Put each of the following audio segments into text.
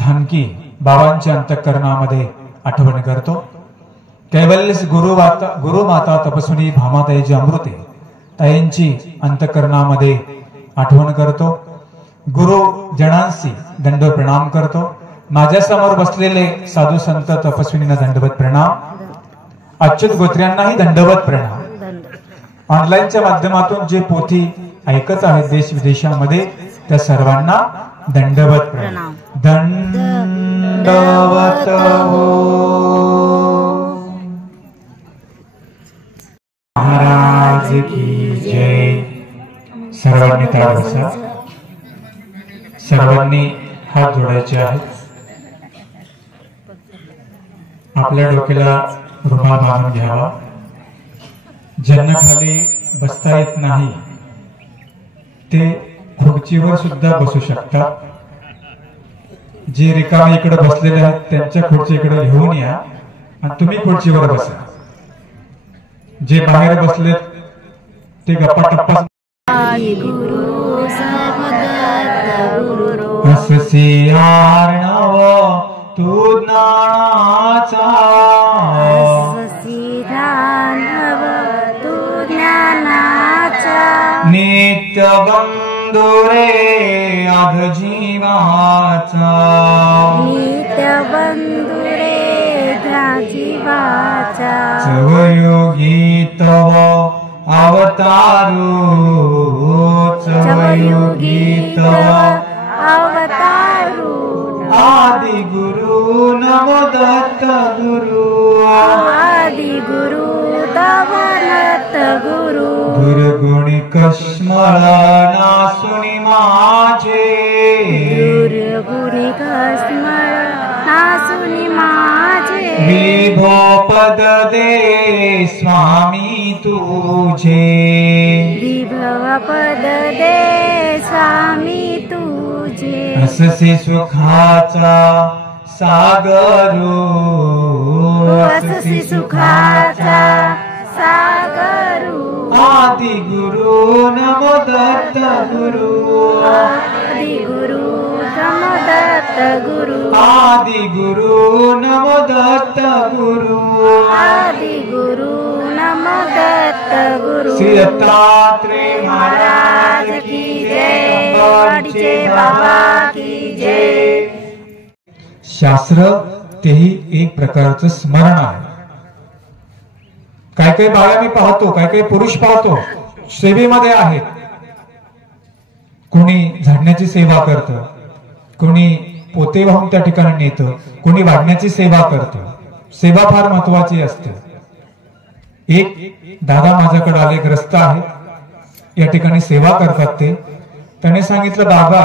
धानकी बाबांच्या अंतःकरणामध्ये आठवण करतो। कैवल्य गुरुमाता तपस्विनी भामाताईची अमृते ताईंची अंतःकरणामध्ये आठवण करतो। गुरु जनांसी दंड प्रणाम करतो। माझ्या समोर बसलेले साधू संत तपस्विनींना दंडवत प्रणाम। अच्युत गोत्र्यांनाही दंडवत प्रणाम। ऑनलाईनच्या माध्यमातून जे पोथी ऐकत आहेत देश विदेशामध्ये त्या सर्वांना दंडवत प्रणाम। दंडवत महाराज की जय। सर्वांनी ताळ बसा। सर्वांनी हात जोडायचे आहेत। आपल्या डोक्याला रुमाल बांधून घ्यावा। ज्यांना खाली बसता येत नाही ते खुर्चीवर सुद्धा बसू शकतात। जे रिकामे इकडे बसलेले आहेत त्यांच्या खुर्ची इकडे घेऊन या आणि तुम्ही खुर्चीवर बसा। जे बाहेर बसले ते गप्पा टप्पा असे आर्णव तू ज्ञानाचा नित्य बंधुरे अध जीवाचा नित्य बंधुरे जीवाचा चवयोगी तव अवतारू चवयोगी तव अवतारू आदि गुरु नमो दत्त गुरु आदि गुरु तव दत्त गुरु दुर्गुणी कश्मळ नासुनी माझे दुर्गुणी कश्मळ नासुनी माझे विभो पद दे स्वामी तुझे विभव पद दे स्वामी तुझे अससी सुखाचा सागरू अससी सुखाचा सागरू आदि गुरु नमो दत्त गुरु आदि गुरु नमो दत्त गुरु आदि गुरु नमो दत्त गुरु आदि गुरु नमो दत्त गुरु श्री दत्तात्रेय महाराज की जय। वाडीचे बाबा की जय। शास्त्र तेही एक प्रकारचं स्मरण आहे। काय काय बाया मी पाहतो, काय काय पुरुष पाहतो सेवेमध्ये आहेत। कोणी झाडण्याची सेवा करतं, कोणी पोते वाहून त्या ठिकाणी नेतं, कोणी वाढण्याची सेवा करतं। सेवा फार महत्वाची असते। एक दादा माझ्याकडे आले, ग्रस्त आहेत, या ठिकाणी सेवा करतात ते। त्याने सांगितलं बाबा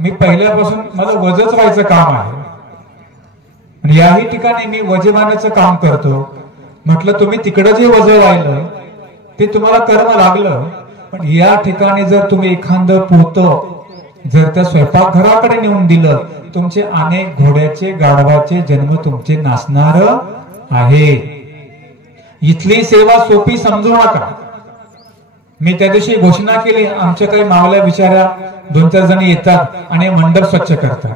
मी पहिल्यापासून मला वजच व्हायचं काम आहे आणि याही ठिकाणी मी वजवानाचं काम करतो। म्हटलं तुम्ही तिकडे जे वजन राहिलं ते तुम्हाला कर्म लागलं, पण या ठिकाणी जर तुम्ही एखादं पोत जर त्या स्वयंपाकघराकडे नेऊन दिलं तुमचे अनेक घोड्याचे गाढवाचे जन्म तुमचे नासणार आहे। इथली सेवा सोपी समजू नका। मी त्या दिवशी घोषणा केली, आमच्या काही मावल्या बिचाऱ्या 2-4 जणी येतात आणि मंडप स्वच्छ करतात।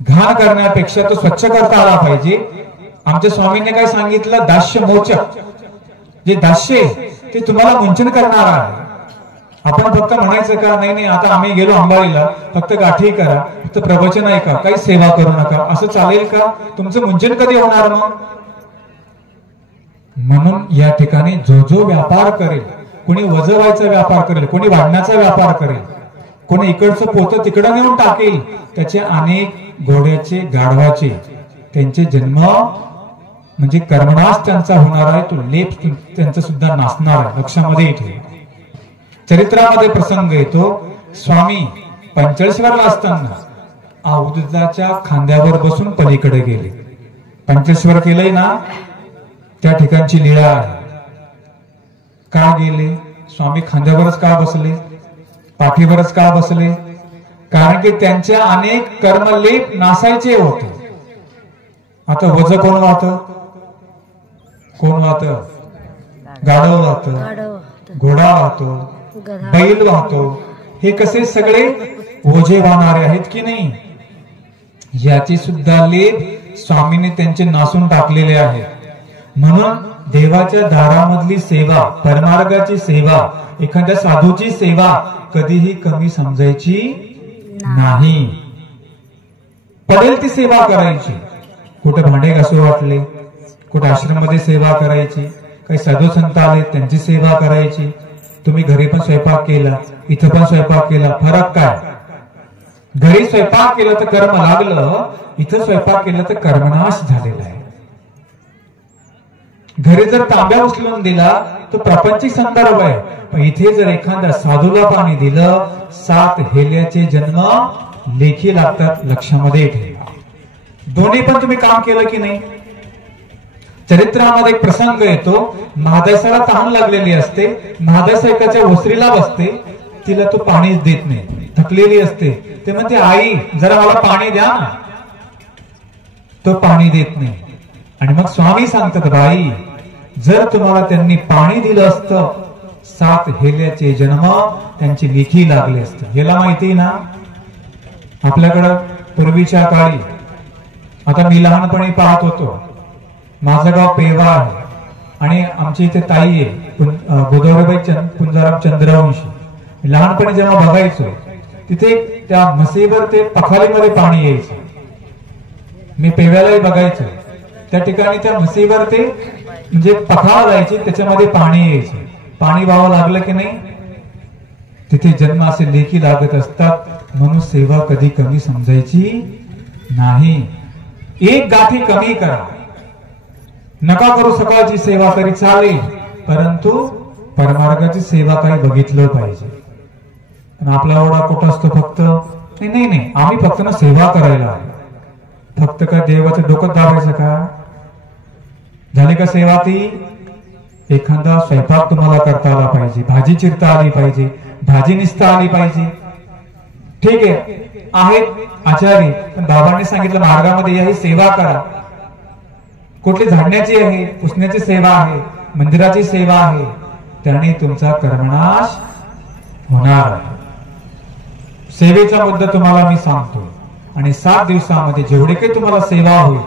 घाण करण्यापेक्षा तो स्वच्छ करता आला पाहिजे। आमच्या स्वामींनी काय सांगितलं, दास्य मोचक, जे दास्य ते तुम्हाला मुंचन करणार आहे। आपण फक्त म्हणायचं का नाही नाही आता आम्ही गेलो अंबारीला फक्त गाठी करा, फक्त प्रवचन ऐका, काही सेवा करू नका, असं चालेल का? तुमचं मुंचन कधी होणार मग? म्हणून या ठिकाणी जो जो व्यापार करेल, कोणी वजवायचा व्यापार करेल, कोणी वाढण्याचा व्यापार करेल, कोणी इकडचं पोतं तिकडं नेऊन टाकेल, त्याचे अनेक घोड्याचे गाढवाचे त्यांचे जन्म म्हणजे कर्मणास त्यांचा होणार आहे, तो लेप त्यांचा सुद्धा नासणार आहे। लक्षामध्ये ठेवा। चरित्रामध्ये प्रसंग येतो, स्वामी पंचेश्वरला असताना अवधूताच्या खांद्यावर बसून पलीकडे गेले। पंचेश्वर केलंय ना त्या ठिकाणची लीळा आहे। का गेले? स्वामी खांद्यावरच का बसले, पाठीवरच का बसले? कारण की त्यांच्या अनेक कर्मलेप नासायचे होते। आता वज कोण वाहत? कोण वाहत? गाढव वाहत, घोडा वाहतो, बैल वाहतो। हे कसे सगळे ओझे वाहणारे आहेत की नाही? याची सुद्धा लेप स्वामीने त्यांचे नासून टाकलेले आहे. म्हणून देवाच्या दारामधली सेवा, परमार्गाची सेवा, एखाद्या साधूची सेवा कधीही कमी समजायची नाही. पडेल ती सेवा करायची. कुठे भांडे घासू वाटले, कुठे आश्रममध्ये सेवा करायची, काही साधू संत आले त्यांची सेवा करायची. तुम्ही घरी पण स्वयंपाक केला, इथं पण स्वयंपाक केला, फरक काय? घरी स्वयंपाक केला तर कर्म लागलं, इथं स्वयंपाक केला तर कर्मनाश झालेला आहे. घरी जर तांब्या उचलून दिला तो प्रपंचिक संदर्भ आहे, पण इथे जर एखाद्या साधूला पाणी दिलं, 7 हेल्याचे जन्म लेखी लागतात. लक्षामध्ये ठेवा. दोन्ही पण तुम्ही काम केलं की नाही? चरित्रामध्ये एक प्रसंग येतो. महादासाला तहान लागलेली असते. महादास एकाच्या ओसरीला बसते. तिला तो पाणीच देत नाही, थकलेली असते. ते म्हणते, आई जरा मला पाणी द्या ना. तो पाणी देत नाही. आणि मग स्वामी सांगतात, बाई जर तुम्हाला त्यांनी पाणी दिलं असतं, 7 हेल्याचे जन्म त्यांची लेखी लागले असते. याला माहिती ना आपल्याकडं पूर्वीच्या काळी. आता मी लहानपणी पाहत होतो. माझं गाव पेवा आहे आणि आमची इथे ताई आहे गोदावरीबाई पुंजाराम चंद्रवंशी. लहानपणी जेव्हा बघायचो तिथे त्या म्हशीवर ते पखालीमध्ये पाणी यायचं. मी पेव्यालाही बघायचो. त्या ठिकाणी त्या म्हशीवर ते म्हणजे पखाल जायची, त्याच्यामध्ये पाणी यायचं. पाणी व्हावं लागलं की नाही, तिथे जन्म असे लेखी लागत असतात. म्हणून सेवा कधी कमी समजायची नाही. एक गाठी कमी करा, नका करू सकाळची सेवा तरी चालेल, परंतु परमार्गाची सेवा काही बघितलं पाहिजे. आपला ओढा कुठं असतो? फक्त नाही नाही, आम्ही फक्त ना सेवा करायला आहे. फक्त काय देवाचं डोकं दाबायचं का? झाली का सेवा? ती एखादा स्वयंपाक तुम्हाला करता आला पाहिजे, भाजी चिरता आली पाहिजे, भाजी निसता आली पाहिजे. ठीक आहे, आहेत आचारी, पण बाबांनी सांगितलं मार्गामध्ये या, ही सेवा करा. कुठली झाडण्याची आहे, पुसण्याची सेवा आहे, मंदिराची सेवा आहे, त्याने तुमचा कर्मनाश होणार आहे. सेवेचा मुद्दा तुम्हाला मी सांगतो. आणि 7 दिवसामध्ये जेवढे काही तुम्हाला सेवा होईल,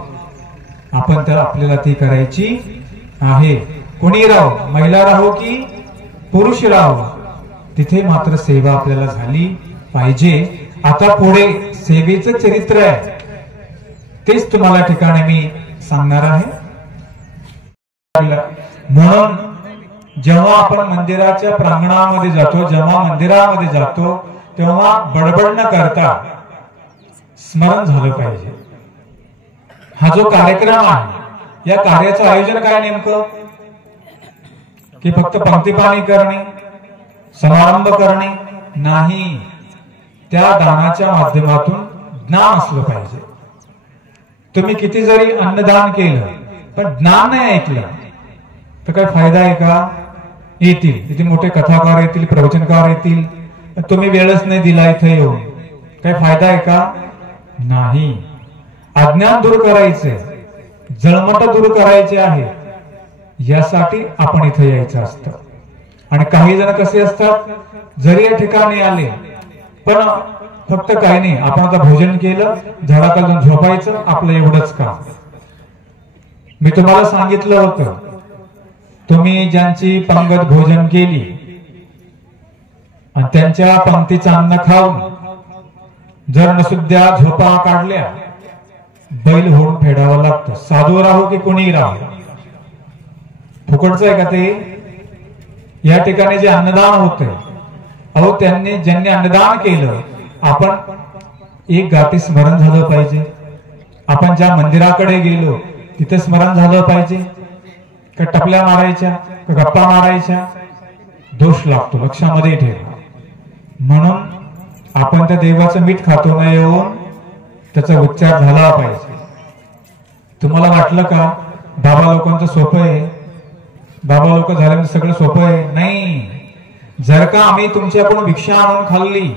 आपण त्या आपल्याला ती करायची आहे. कोणी राहो, महिला राहो की पुरुष राहो, तिथे मात्र सेवा आपल्याला झाली पाहिजे. आता पुढे सेवेचं चरित्र आहे, तेच तुम्हाला ठिकाणी मी सांगणार आहे. म्हणून जेव्हा आपण मंदिराच्या प्रांगणामध्ये जातो, जेव्हा मंदिरामध्ये जातो, तेव्हा बडबड न करता स्मरण झालं पाहिजे. हा जो कार्यक्रम आहे, या कार्याचं आयोजन काय नेमकं? की फक्त पंक्तीपाणी करणे, समारंभ करणे नाही. त्या दानाच्या माध्यमातून ज्ञान असलं पाहिजे. तुम्ही किती जरी अन्नदान केलं पण ज्ञान नाही ऐकलं तर काय फायदा आहे का? येतील इथे मोठे कथाकार येतील, प्रवचनकार येतील, तुम्ही वेळच नाही दिला इथे येऊन, काय फायदा आहे का? नाही. अज्ञान दूर करायचे, जळमट दूर करायचे आहे, यासाठी आपण इथे यायचं असतं. आणि काही जण कसे असतात, जरी या ठिकाणी आले पण फक्त काही नाही, आपण आता भोजन केलं, झाडाखालून झोपायचं, आपलं एवढंच काम. मी तुम्हाला सांगितलं होतं, तुम्ही ज्यांची पंगत भोजन केली आणि त्यांच्या पंक्तीचं अन्न खाऊन जर नसुद्धा झोपा काढल्या, बैल होऊन फेडावं लागतं. साधू राहो की कोणी राहो, फुकटचं आहे का ते? या ठिकाणी जे अन्नदान होतंय, अहो ज्यांनी अन्नदान केलं, आपण एक गाठी स्मरण झालं पाहिजे. आपण ज्या मंदिराकडे गेलो तिथे स्मरण झालं पाहिजे. का टपल्या मारायच्या, का गप्पा मारायच्या? दोष लागतो, लक्षामध्ये ठेवा. म्हणून आपण त्या देवाचं मीठ खातो ना, येऊन त्याचा उच्चार झाला पाहिजे. तुम्हाला वाटलं का बाबा लोकांचं सोपं आहे, बाबा लोक झाल्यानंतर सगळं सोपं आहे? नाही. जर का आम्ही तुमच्याकडून भिक्षा आणून खाल्ली,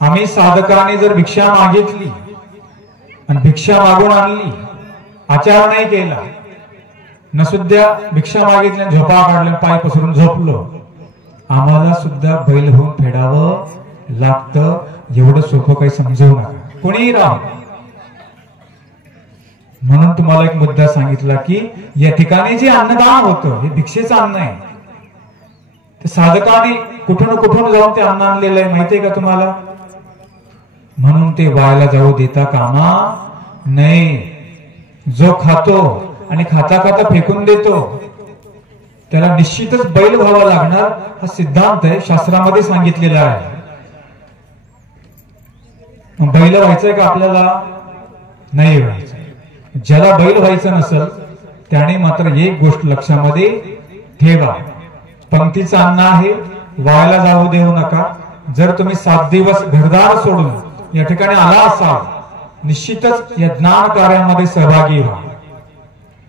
आम्ही साधकाने जर भिक्षा मागितली आणि भिक्षा मागून आणली, आचार नाही केला, नसुद्धा भिक्षा मागितली, झोपा काढल्या, पाय पसरून झोपलो, आम्हाला सुद्धा बैल होऊन फेडावं लागतं. एवढं सोपं काही समजू नका. कोणीही राहो. म्हणून तुम्हाला एक मुद्दा सांगितला की या ठिकाणी जे अन्नदान होतं हे भिक्षेचं अन्न आहे. ते साधकाने कुठून जाऊन ते अन्न आणलेलं आहे माहितीये का तुम्हाला. म्हणून ते वायाला जाऊ देता कामा नये. जो खातो आणि खाता खाता फेकून देतो त्याला निश्चितच बैल व्हावा लागणार हा सिद्धांत आहे, शास्त्रामध्ये सांगितलेला आहे. बैल व्हायचंय का आपल्याला. नाही व्हायचं. ज्याला बैल व्हायचं नसेल त्याने मात्र एक गोष्ट लक्षामध्ये ठेवा. पंक्तीचं अन्न आहे, वायाला जाऊ देऊ नका. जर तुम्ही 7 दिवस घरदार सोडून या ठिकाणी आला असाल निश्चितच या ज्ञान कार्यामध्ये सहभागी व्हा.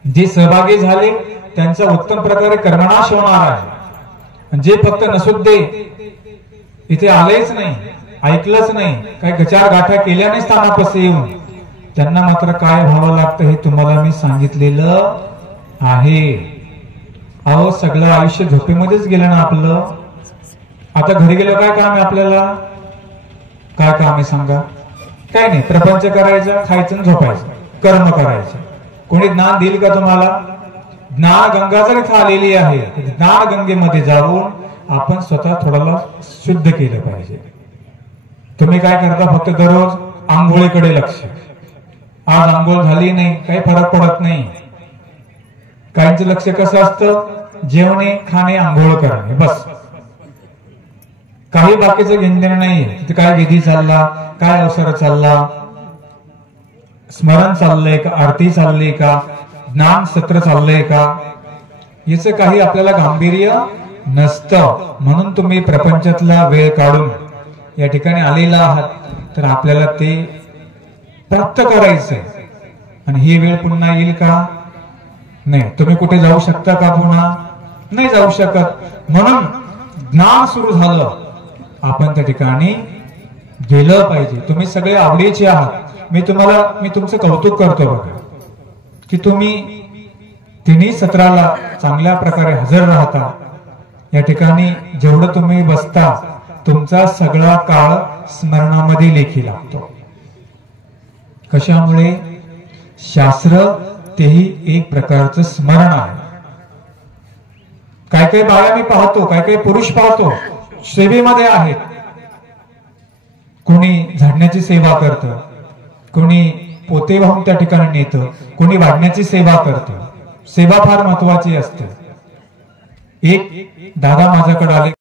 जे सहभागी झाले त्यांचा उत्तम प्रकारे कर्मनाश होणार आहे. जे फक्त नसुद्दे इथे आलेच नाही, ऐकलंच नाही, काही गचार गाठा केल्या नाही स्थानापाशी येऊन, त्यांना मात्र काय व्हावं लागतं हे तुम्हाला मी सांगितलेलं आहे. अहो सगळं आयुष्य झोपेमध्येच गेलं ना आपलं. आता घरी गेलं काय काम आहे आपल्याला. काय काम आहे सांगा. काय नाही, प्रपंच करायचं, खायचं आणि झोपायचं, कर्म करायचं. कोणी ज्ञान देईल का तुम्हाला. ज्ञान गंगा जर इथं आलेली आहे ज्ञान गंगेमध्ये जाऊन आपण स्वतः थोडाला शुद्ध केलं पाहिजे. तुम्ही काय करता फक्त दररोज आंघोळीकडे लक्ष. आज आंघोळ झाली नाही काही फरक पडत नाही. काहींचं लक्ष कसं असतं जेवणे खाणे आंघोळ करणे बस. काही बाकीचं घेणं नाही. तिथे काय विधी चालला, काय अवसर चालला, स्मरण चाललंय का, आरती चालली का, ज्ञान सत्र चाललंय का, याचं काही आपल्याला गांभीर्य नसतं. म्हणून तुम्ही प्रपंचातला वेळ काढून या ठिकाणी आलेला आहात तर आपल्याला ते प्राप्त करायचंय. आणि ही वेळ पुन्हा येईल का. नाही. तुम्ही कुठे जाऊ शकता का पुन्हा. नाही जाऊ शकत. म्हणून ज्ञान सुरू झालं आपण त्या ठिकाणी गेलं पाहिजे. तुम्ही सगळे आवडीचे आहात. मी तुमचं कौतुक करतो बघा की तुम्ही तिन्ही सत्राला चांगल्या प्रकारे हजर राहता. या ठिकाणी जेवढं तुम्ही बसता तुमचा सगळा काळ स्मरणामध्ये लेखी लागतो. कशामुळे. शास्त्र तेही एक प्रकारचं स्मरण आहे. काय काय बाया मी पाहतो, काय काय पुरुष पाहतो सेवेमध्ये आहेत. कोणी झाडण्याची सेवा करतं, कोणी पोते वाहून त्या ठिकाणी नेतं, कोणी वाढण्याची सेवा करतं. सेवा फार महत्वाची असते. एक दादा माझ्याकडे आले.